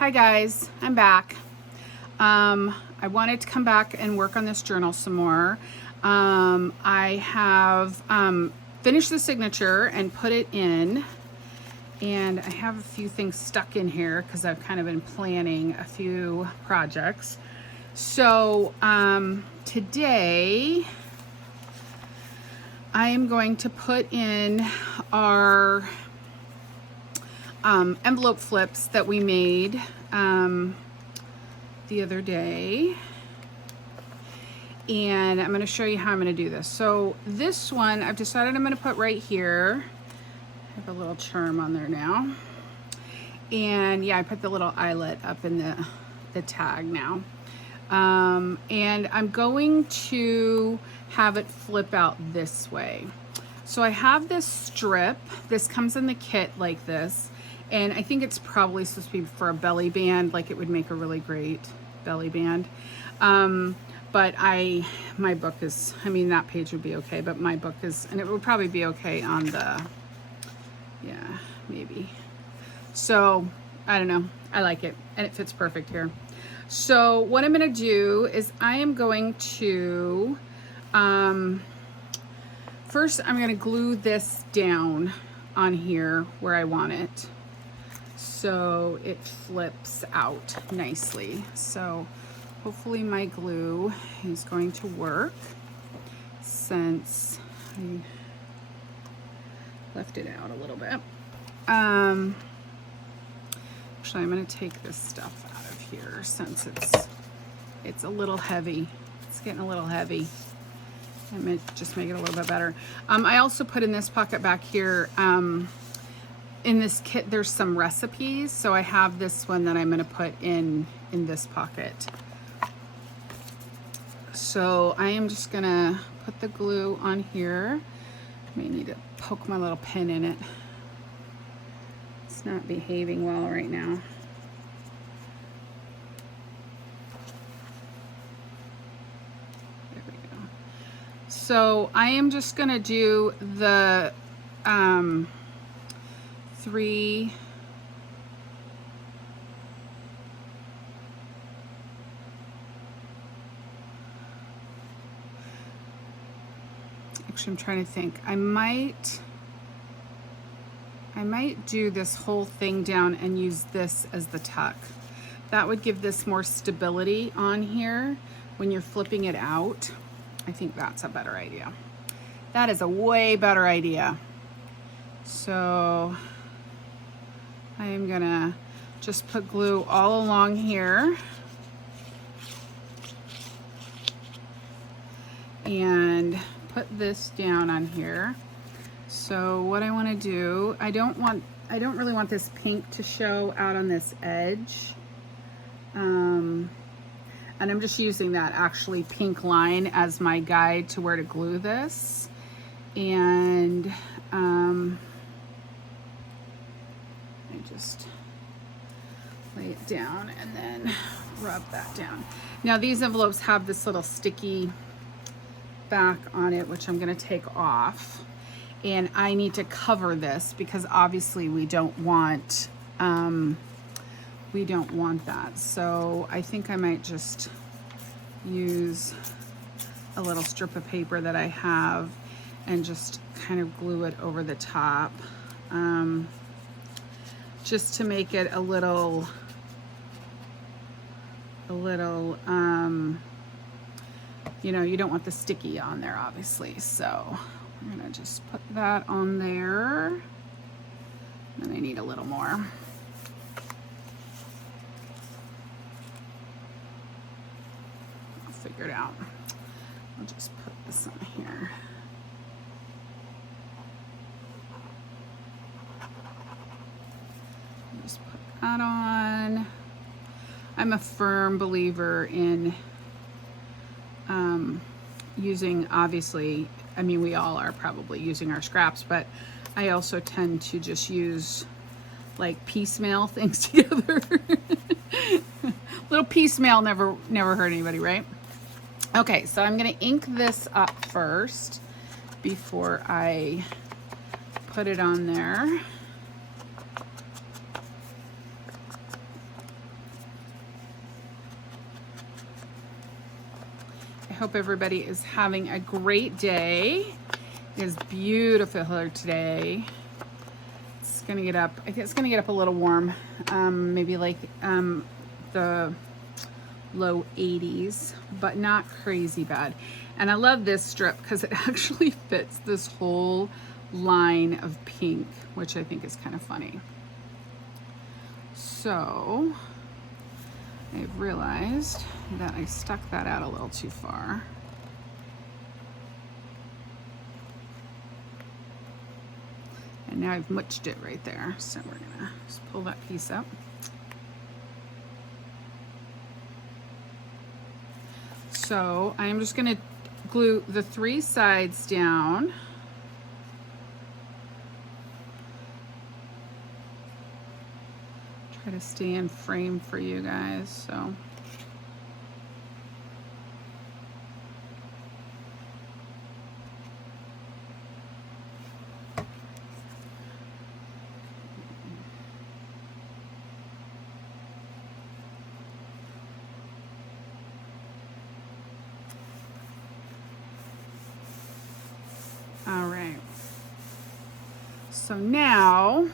Hi guys, I'm back. I wanted to come back and work on this journal some more. I have finished the signature and put it in, and I have a few things stuck in here because I've kind of been planning a few projects. So today I am going to put in our envelope flips that we made the other day, and I'm going to show you how I'm going to do this. So this one I've decided I'm going to put right here. I have a little charm on there now, and yeah, I put the little eyelet up in the tag now, and I'm going to have it flip out this way. So I have this strip. This comes in the kit like this. And I think it's probably supposed to be for a belly band, like it would make a really great belly band. But my book is, I mean, that page would be okay, but my book is, and it would probably be okay on the, yeah, maybe. So, I don't know, I like it, and it fits perfect here. So what I'm gonna do is I am going to, first I'm gonna glue this down on here where I want it, so it flips out nicely. So hopefully my glue is going to work, since I left it out a little bit. Actually, I'm going to take this stuff out of here since it's a little heavy. It's getting a little heavy. I'm going to just make it a little bit better. I also put in this pocket back here, in this kit, there's some recipes, so I have this one that I'm going to put in this pocket. So I am just going to put the glue on here. I may need to poke my little pin in it. It's not behaving well right now. There we go. So I am just going to do the three actually, I'm trying to think. I might do this whole thing down and use this as the tuck. That would give this more stability on here when you're flipping it out. I think that's a better idea. That is a way better idea. So I am gonna just put glue all along here and put this down on here. So what I want to do, I don't really want this pink to show out on this edge, and I'm just using that actually pink line as my guide to where to glue this. And I just lay it down and then rub that down. Now these envelopes have this little sticky back on it, which I'm going to take off, and I need to cover this because obviously we don't want that. So I think I might just use a little strip of paper that I have and just kind of glue it over the top, just to make it a little you know, you don't want the sticky on there obviously. So I'm gonna just put that on there, and I need a little more. I'll figure it out. I'll just put this on here. Just put that on. I'm a firm believer in using, obviously, I mean, we all are probably using our scraps, but I also tend to just use like piecemeal things together. Little piecemeal never hurt anybody, right? Okay, so I'm gonna ink this up first before I put it on there. hope everybody is having a great day. It is beautiful here today. It's gonna get up, I think it's gonna get up a little warm, maybe like the low 80s, but not crazy bad. And I love this strip because it actually fits this whole line of pink, which I think is kind of funny. So I've realized that I stuck that out a little too far. And now I've muched it right there. So we're gonna just pull that piece up. So I'm just gonna glue the 3 sides down. Try to stay in frame for you guys, so. All right. So now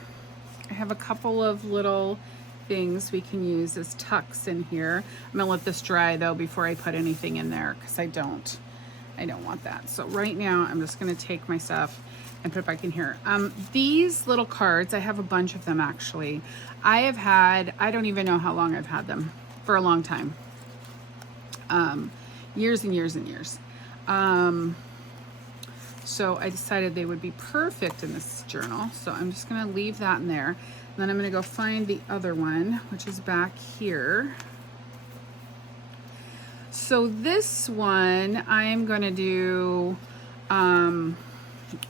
I have a couple of little things we can use as tucks in here. I'm gonna let this dry though before I put anything in there because I don't want that. So right now I'm just gonna take my stuff and put it back in here. These little cards, I have a bunch of them actually. I don't even know how long I've had them, for a long time. Years and years and years. So I decided they would be perfect in this journal. So I'm just gonna leave that in there. And then I'm gonna go find the other one, which is back here. So this one I am gonna do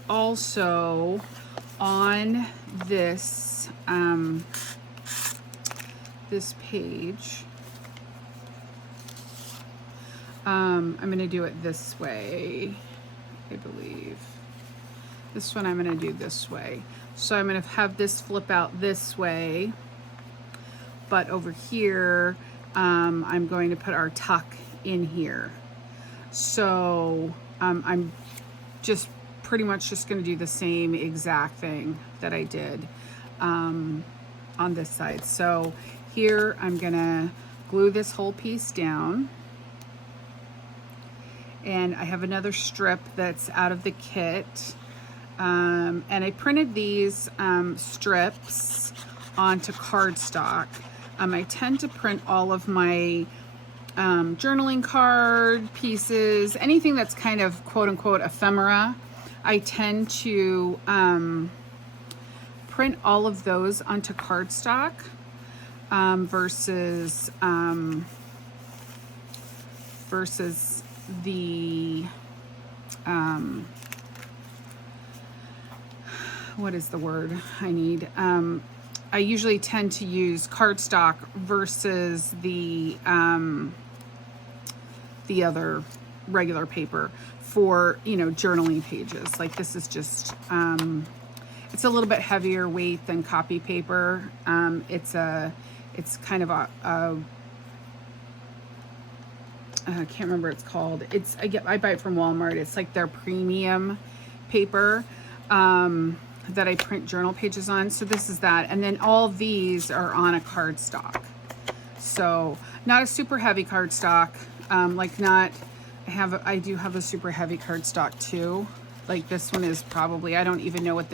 also on this, this page. I'm gonna do it this way, I believe. This one I'm gonna do this way. So I'm gonna have this flip out this way, but over here, I'm going to put our tuck in here. So I'm just pretty much just gonna do the same exact thing that I did on this side. So here I'm gonna glue this whole piece down. And I have another strip that's out of the kit. And I printed these strips onto cardstock. I tend to print all of my journaling card pieces, anything that's kind of quote unquote ephemera. I tend to print all of those onto cardstock versus the what is the word I need? I usually tend to use cardstock versus the other regular paper for, you know, journaling pages. Like this is just, it's a little bit heavier weight than copy paper. It's kind of a I can't remember what it's called. I buy it from Walmart. It's like their premium paper that I print journal pages on. So this is that. And then all these are on a cardstock. So not a super heavy cardstock. I do have a super heavy cardstock too. Like this one is probably, I don't even know what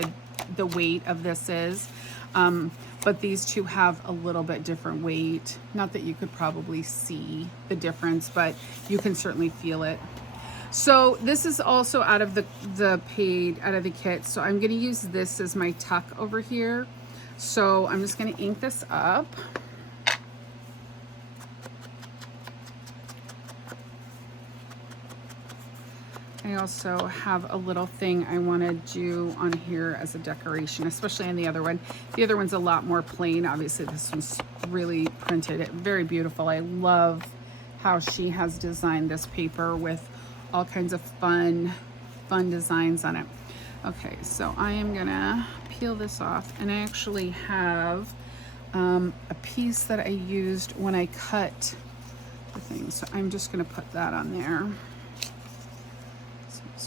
the weight of this is. But these two have a little bit different weight. Not that you could probably see the difference, but you can certainly feel it. So this is also out of the kit. So I'm gonna use this as my tuck over here. So I'm just gonna ink this up. I also have a little thing I want to do on here as a decoration, especially on the other one. The other one's a lot more plain. Obviously, this one's really printed. Very beautiful. I love how she has designed this paper with all kinds of fun designs on it. Okay, so I am gonna peel this off, and I actually have a piece that I used when I cut the thing. So I'm just gonna put that on there.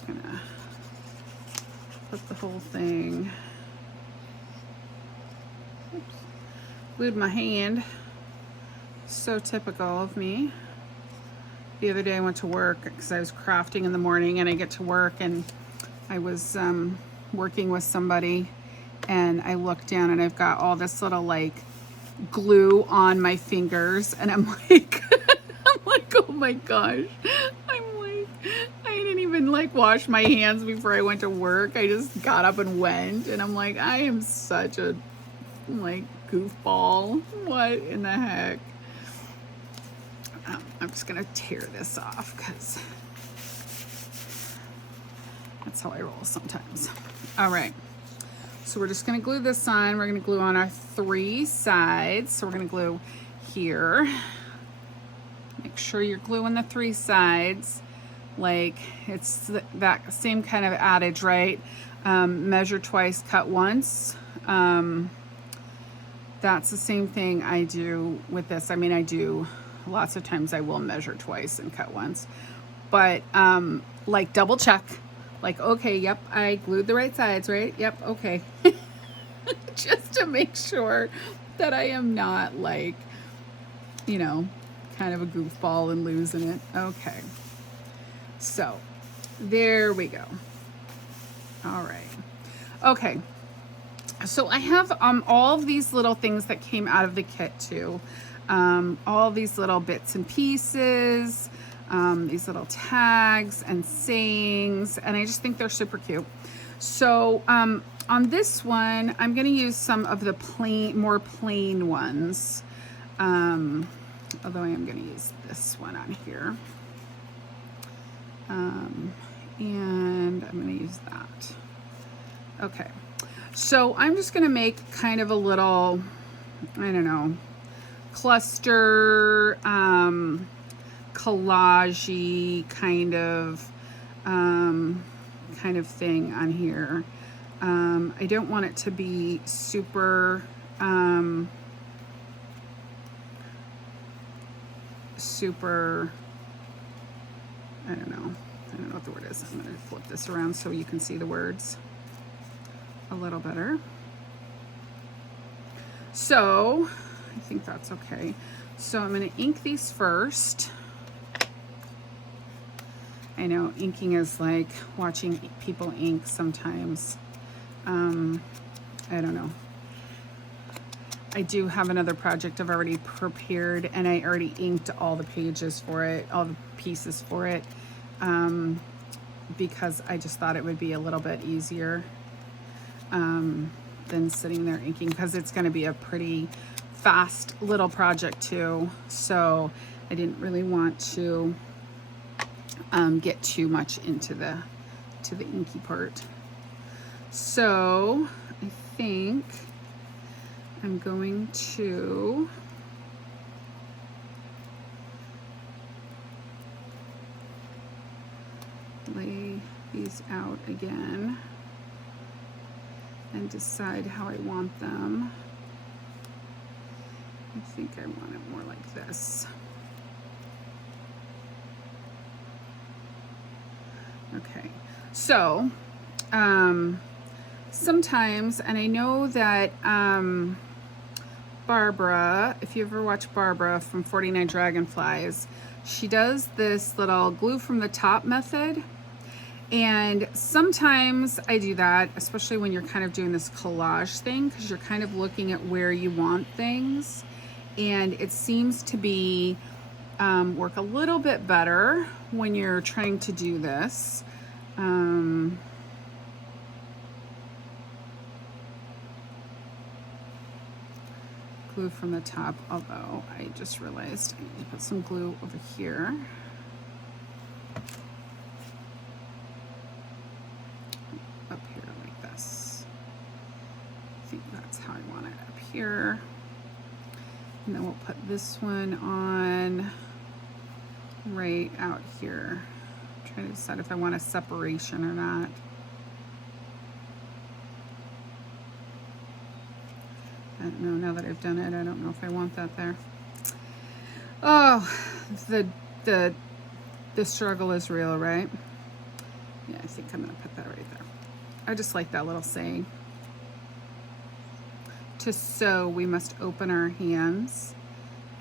just gonna put the whole thing. Oops. Glued my hand. So typical of me. The other day I went to work because I was crafting in the morning, and I get to work and I was working with somebody, and I look down and I've got all this little like glue on my fingers, and I'm like I'm like, oh my gosh. I'm like, I didn't even like wash my hands before I went to work. I just got up and went, and I'm like, I am such a like goofball. What in the heck? I'm just gonna tear this off because that's how I roll sometimes. All right, so we're just gonna glue this on. We're gonna glue on our 3 sides. So we're gonna glue here. Make sure you're gluing the 3 sides. Like, it's that same kind of adage, right? Measure twice, cut once. That's the same thing I do with this. I mean, I do lots of times I will measure twice and cut once, but like double check, like, okay, yep, I glued the right sides, right? Yep, okay. Just to make sure that I am not like, you know, kind of a goofball and losing it. Okay, so there we go. All right, okay. So I have all of these little things that came out of the kit too. All these little bits and pieces, these little tags and sayings, and I just think they're super cute. So on this one, I'm going to use some of the more plain ones, although I am going to use this one on here, and I'm going to use that. Okay, so I'm just going to make kind of a little, I don't know, cluster, collage-y kind of thing on here. I don't want it to be super super, I don't know what the word is. I'm going to flip this around so you can see the words a little better. So I think that's okay. So I'm going to ink these first. I know inking is like watching people ink sometimes. I don't know. I do have another project I've already prepared, and I already inked all the pages for it, all the pieces for it, because I just thought it would be a little bit easier than sitting there inking, because it's going to be a pretty fast little project too. So I didn't really want to get too much into the inky part. So I think I'm going to lay these out again and decide how I want them. I think I want it more like this. Okay, so sometimes, and I know that Barbara, if you ever watch Barbara from 49 Dragonflies, she does this little glue from the top method. And sometimes I do that, especially when you're kind of doing this collage thing, because you're kind of looking at where you want things. And it seems to be work a little bit better when you're trying to do this. Glue from the top, although I just realized I need to put some glue over here. Up here like this. I think that's how I want it up here. And then we'll put this one on right out here. I'm trying to decide if I want a separation or not. I don't know, now that I've done it, I don't know if I want that there. Oh, the struggle is real, right? Yeah, I think I'm gonna put that right there. I just like that little saying. To sew, we must open our hands.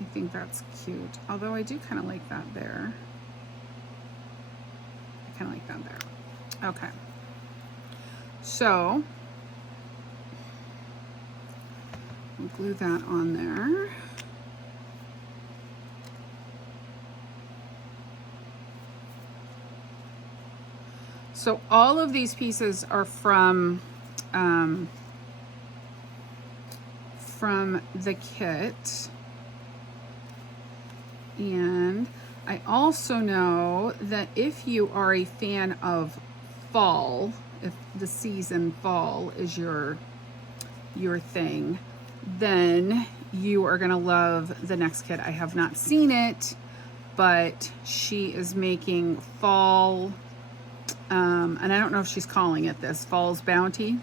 I think that's cute. Although I do kind of like that there. I kind of like that there. Okay. So, I'll glue that on there. So all of these pieces are from the kit. And I also know that if you are a fan of fall, if the season fall is your thing, then you are gonna love the next kit. I have not seen it, but she is making fall, and I don't know if she's calling it this, Fall's Bounty,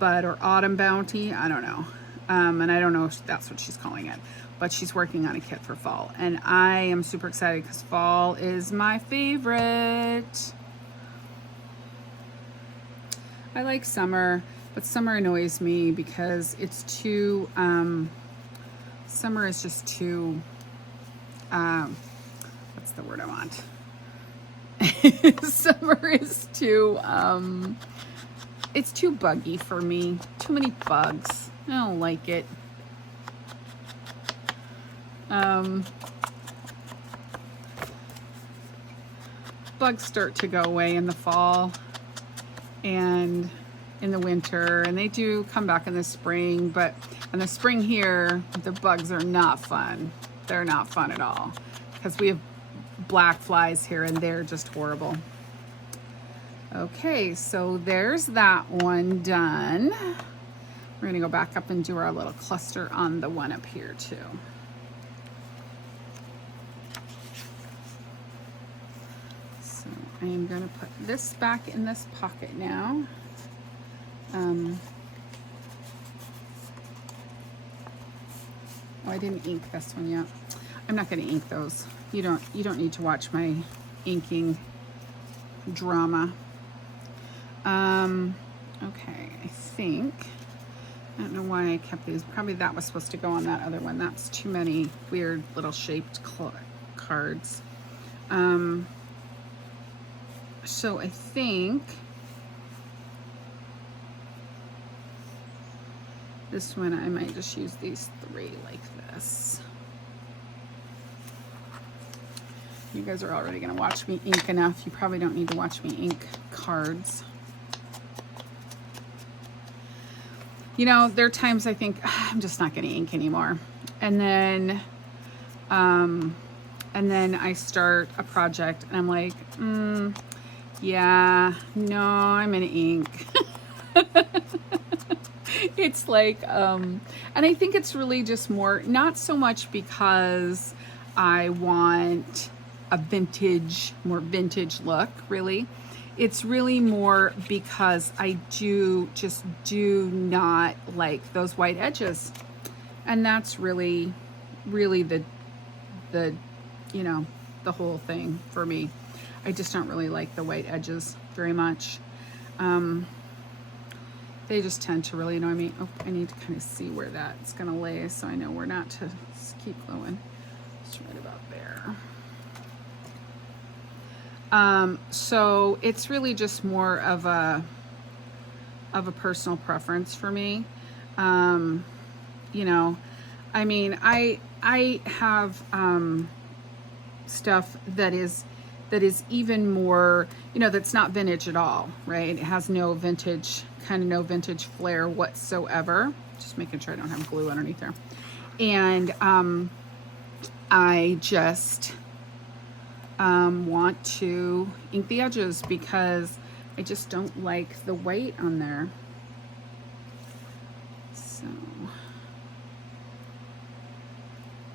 or Autumn Bounty, I don't know. And I don't know if that's what she's calling it, but she's working on a kit for fall. And I am super excited because fall is my favorite. I like summer, but summer annoys me because it's too, summer is just too, what's the word I want? Summer is too, it's too buggy for me. Too many bugs. I don't like it. Bugs start to go away in the fall and in the winter, and they do come back in the spring, but in the spring here, the bugs are not fun. They're not fun at all because we have black flies here and they're just horrible. Okay, so there's that one done. We're gonna go back up and do our little cluster on the one up here too. So I am gonna put this back in this pocket now. Oh, I didn't ink this one yet. I'm not gonna ink those. You don't need to watch my inking drama. Okay, I don't know why I kept these. Probably that was supposed to go on that other one. That's too many weird little shaped cards. So I think this one, I might just use these three like this. You guys are already gonna watch me ink enough. You probably don't need to watch me ink cards. You know, there are times I think I'm just not gonna ink anymore. And then I start a project and I'm like, yeah, no, I'm gonna ink. It's like, and I think it's really just more, not so much because I want a more vintage look, really. It's really more because I do not like those white edges. And that's really the you know, the whole thing for me. I just don't really like the white edges very much. They just tend to really annoy me. Oh, I need to kind of see where that's gonna lay so I know where not to keep going. It's right about there. So it's really just more of a personal preference for me. You know, I mean, I have stuff that is even more, you know, that's not vintage at all, right? It has no vintage flair whatsoever. Just making sure I don't have glue underneath there. And I just want to ink the edges because I just don't like the white on there. So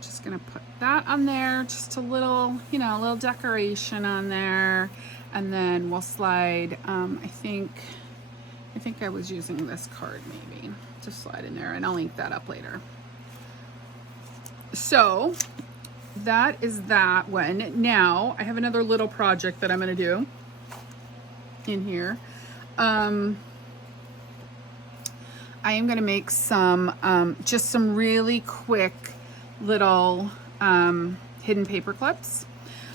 just gonna put that on there, just a little, you know, a little decoration on there, and then we'll slide. I think I was using this card maybe to slide in there, and I'll ink that up later. So that is that one. Now I have another little project that I'm gonna do. in here. I am going to make some, just some really quick little hidden paper clips.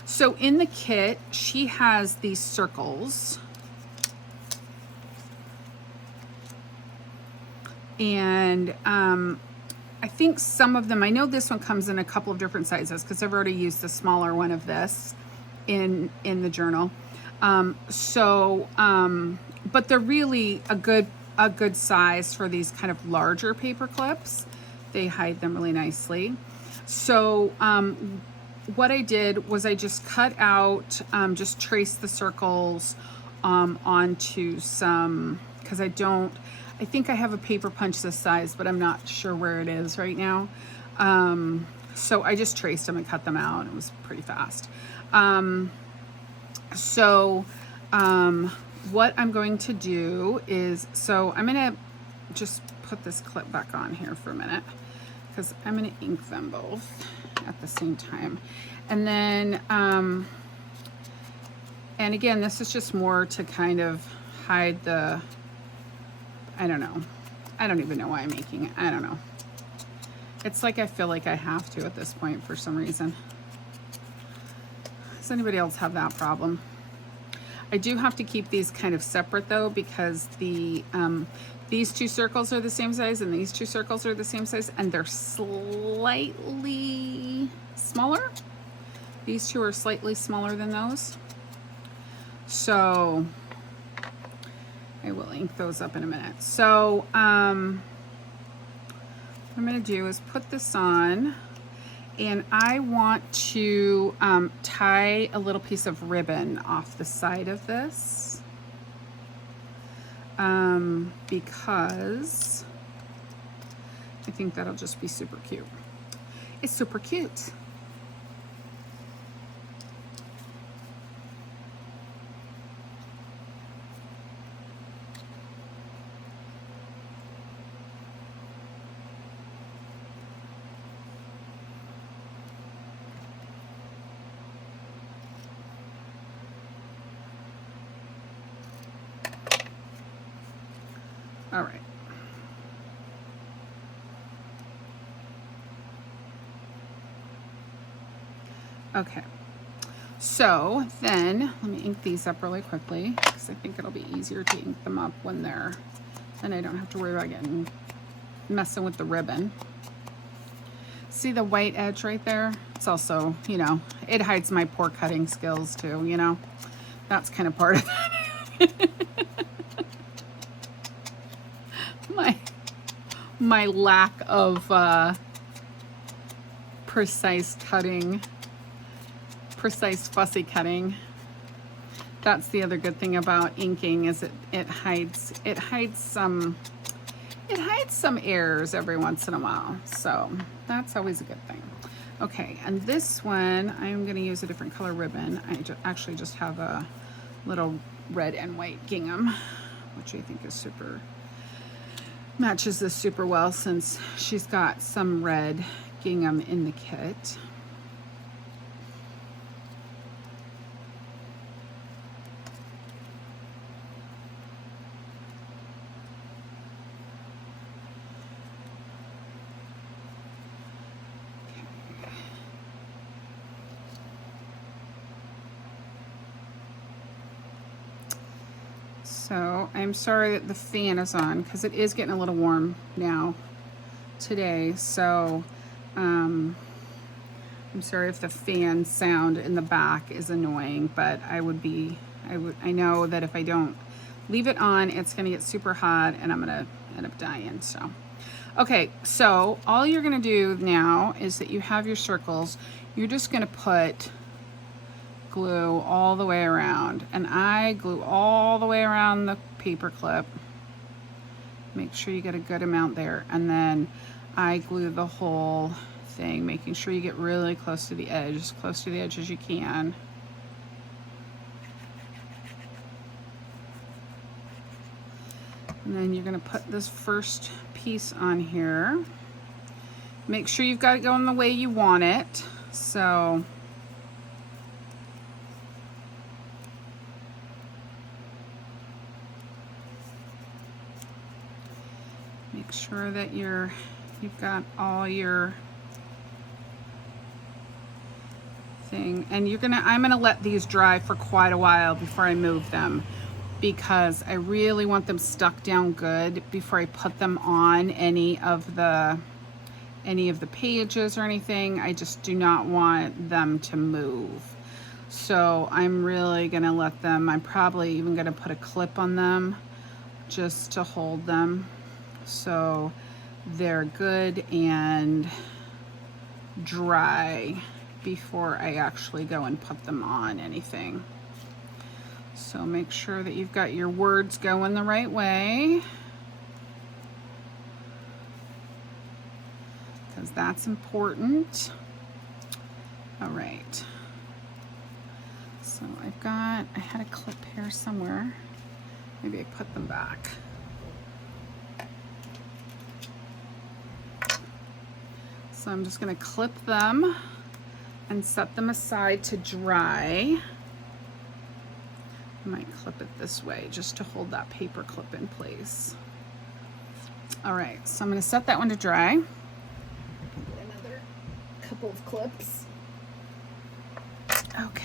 So in the kit, she has these circles. And I think some of them, I know this one comes in a couple of different sizes because I've already used the smaller one of this in the journal. But they're really a good size for these kind of larger paper clips. They hide them really nicely. So what I did was I just cut out, just traced the circles onto some, because I think I have a paper punch this size, but I'm not sure where it is right now. So I just traced them and cut them out. It was pretty fast. What I'm going to do is, so I'm going to just put this clip back on here for a minute because I'm going to ink them both at the same time. And then, and again, this is just more to kind of hide the, I don't know. I don't even know why I'm making it. I don't know. It's like I feel like I have to at this point for some reason. Does anybody else have that problem? I do have to keep these kind of separate though, because these two circles are the same size and these two circles are the same size, and they're slightly smaller. These two are slightly smaller than those. So I will ink those up in a minute. So what I'm going to do is put this on, and I want to tie a little piece of ribbon off the side of this because I think that'll just be super cute. It's super cute. All right. Okay. So then let me ink these up really quickly because I think it'll be easier to ink them up when they're, then I don't have to worry about getting messing with the ribbon. See the white edge right there? It's also, you know, it hides my poor cutting skills too, you know. That's kind of part of it. my lack of precise cutting, precise fussy cutting. That's the other good thing about inking, is it hides some errors every once in a while. So that's always a good thing. Okay, and this one I'm going to use a different color ribbon. I actually just have a little red and white gingham, which I think is super, matches this super well since she's got some red gingham in the kit. So I'm sorry that the fan is on because it is getting a little warm now today. So I'm sorry if the fan sound in the back is annoying, but I know that if I don't leave it on, it's gonna get super hot and I'm gonna end up dying. So okay, so all you're gonna do now is that you have your circles. You're just gonna put glue all the way around, and I glue all the way around the paper clip. Make sure you get a good amount there, and then I glue the whole thing, making sure you get really close to the edge, as close to the edge as you can. And then you're going to put this first piece on here. Make sure you've got it going the way you want it. So sure that you've got all your thing. And I'm gonna let these dry for quite a while before I move them, because I really want them stuck down good before I put them on any of the pages or anything. I just do not want them to move. So I'm really gonna let them, I'm probably even gonna put a clip on them just to hold them so they're good and dry before I actually go and put them on anything. So make sure that you've got your words going the right way, because that's important. All right. So I had a clip here somewhere. Maybe I put them back. So I'm just gonna clip them and set them aside to dry. I might clip it this way just to hold that paper clip in place. All right, so I'm gonna set that one to dry. Get another couple of clips. Okay.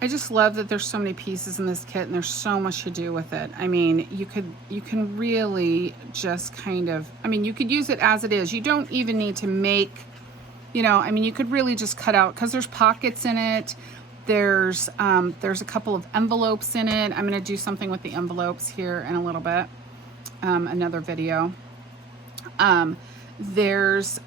I just love that there's so many pieces in this kit and there's so much to do with it. I mean, you can really just kind of, I mean, you could use it as it is. You don't even need to make, you know, I mean, you could really just cut out, because there's pockets in it. There's a couple of envelopes in it. I'm gonna do something with the envelopes here in a little bit, another video. There's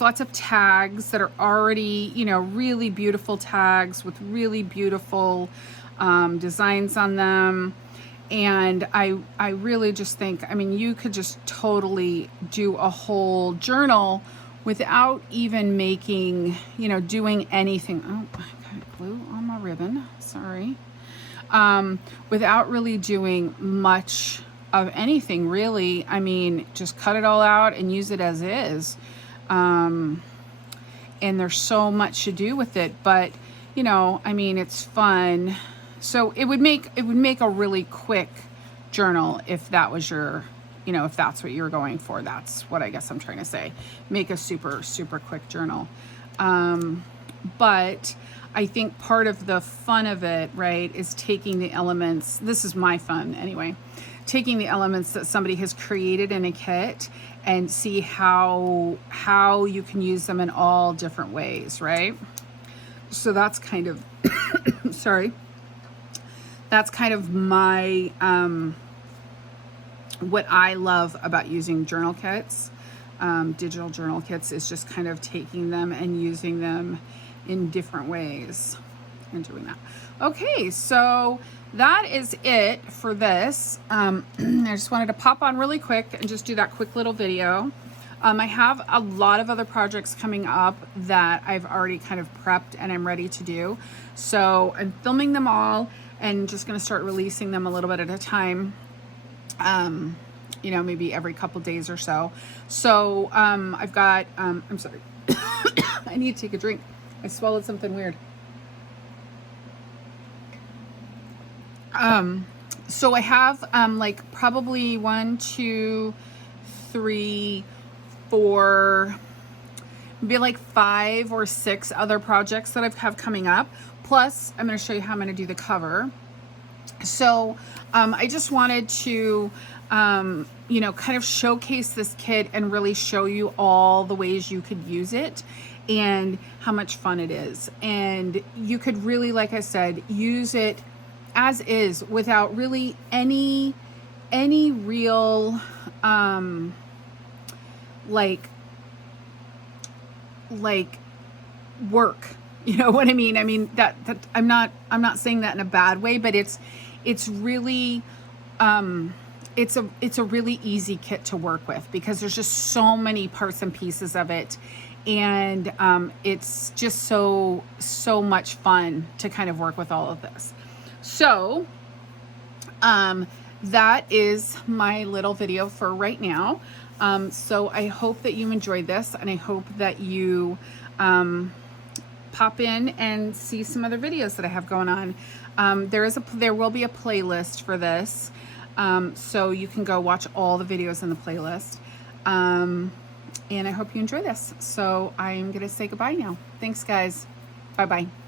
lots of tags that are already, you know, really beautiful tags with really beautiful designs on them. And I really just think, I mean, you could just totally do a whole journal without even making, you know, doing anything. Oh, I got glue on my ribbon, sorry. Without really doing much of anything, really. I mean, just cut it all out and use it as is. And there's so much to do with it, but you know, I mean, it's fun. So it would make a really quick journal if that was your, you know, if that's what you're going for. That's what I guess I'm trying to say. Make a super quick journal. But I think part of the fun of it, right, is taking the elements. This is my fun anyway. Taking the elements that somebody has created in a kit and see how you can use them in all different ways, right? So that's kind of, sorry, that's kind of my, what I love about using journal kits, digital journal kits, is just kind of taking them and using them in different ways and doing that. Okay, so that is it for this. I just wanted to pop on really quick and just do that quick little video. I have a lot of other projects coming up that I've already kind of prepped and I'm ready to do. So I'm filming them all and just gonna start releasing them a little bit at a time. You know, maybe every couple days or so. So I've got, I'm sorry, I need to take a drink. I swallowed something weird. So I have like probably 1, 2, 3, 4, maybe like 5 or 6 other projects that I have coming up. Plus, I'm going to show you how I'm going to do the cover. So I just wanted to, you know, kind of showcase this kit and really show you all the ways you could use it and how much fun it is. And you could really, like I said, use it as is without really any real like work, you know what I mean? I mean that I'm not saying that in a bad way, but it's really it's a really easy kit to work with because there's just so many parts and pieces of it, and it's just so much fun to kind of work with all of this. So that is my little video for right now. So I hope that you enjoyed this, and I hope that you pop in and see some other videos that I have going on. There will be a playlist for this, so you can go watch all the videos in the playlist. And I hope you enjoy this. So I'm gonna say goodbye now. Thanks, guys. Bye-bye.